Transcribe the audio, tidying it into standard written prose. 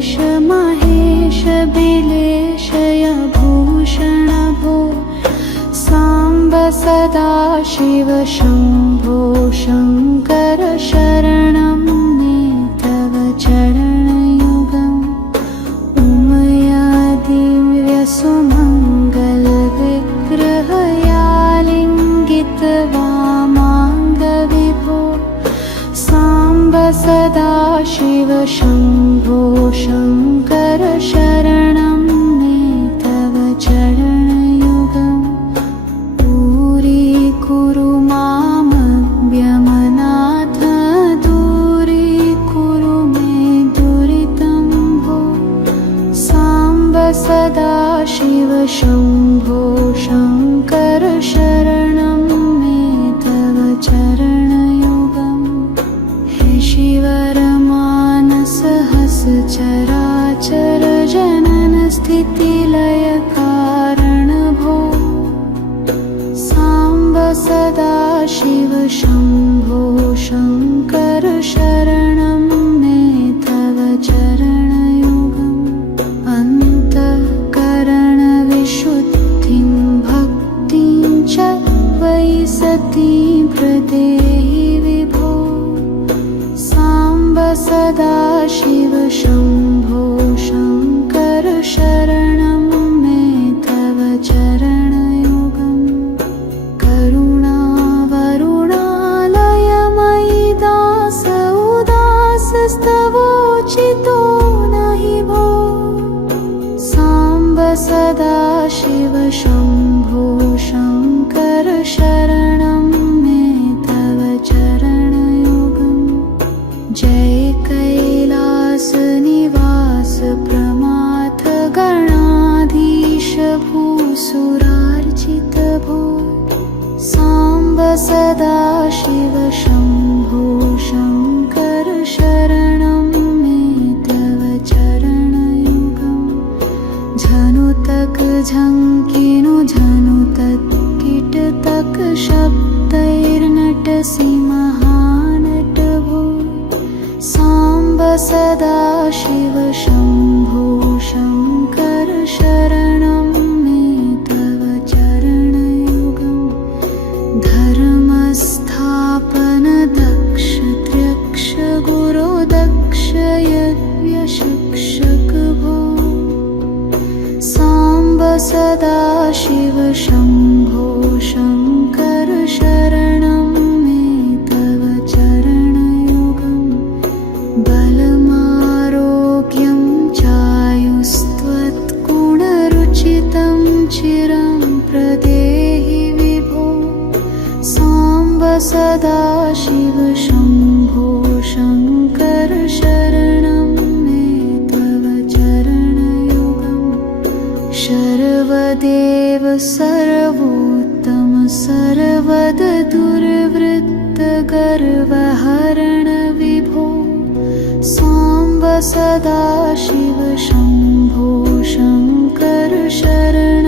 देवेश महेश बिलेशय भूषण भो साम्ब सदाशिव शम्भो शङ्कर शरणं मे तव चरणयुगम् उमया दिव्यसुमङ्गलविग्रहया लिङ्गितवामाङ्गविभो साम्ब सदाशिव शम्भो शङ्कर शरणं मे तव चरणयुगम् दूरीकुरु मामव्यमनाथ दूरीकुरु मे दुरितं भो साम्ब सदाशिव शम्भो शङ्कर शरणं मे तव चरणयुगम् हे शिवरमानसहस्रचराचर जनन स्थितिलय कारण भो साम्ब सदाशिव शम्भो शङ्कर शरणं मे तव चरणयुगम् अन्तःकरणविशुद्धिं भक्तिं च वै सतीं प्रदेहि विभो साम्ब सदाशिव शम्भो शङ्कर शरणं मे तव चरणयुगम् करुणावरुणालयमयि दास उदासस्तवोचितो नहि भो साम्ब सदाशिव शम्भो शङ्कर शरणं मे तव चरणयुगम् जय कैलासनिवास प्रमाथ गणाधीश भूसुरार्चित भो साम्ब सदाशिव शम्भो शङ्कर शरणं मे तव चरणयुगम् झनुतक झङ्किनु झनुतत्किटतक शब्दैर्नटसि महानट भो साम्ब सदाशिव शम्भो शङ्कर शरणं मे तव चरणयुगम् धर्मस्थापन दक्ष त्र्यक्ष गुरो दक्ष यज्ञशिक्षक भो साम्ब सदाशिव शम्भो शङ्कर शरणं मे तव चरणयुगम् बलमारोग्यं चायुस्त्वत्गुणरुचितं चिरं प्रदेहि विभो साम्ब सदाशिव शम्भो शङ्कर शरणं मे तव चरणयुगम् शर्वदेव सर्वोत्तम सर्वद दुर्वृत्त गर्वहरण विभो साम्ब सदाशिव शम्भो शङ्कर शरणं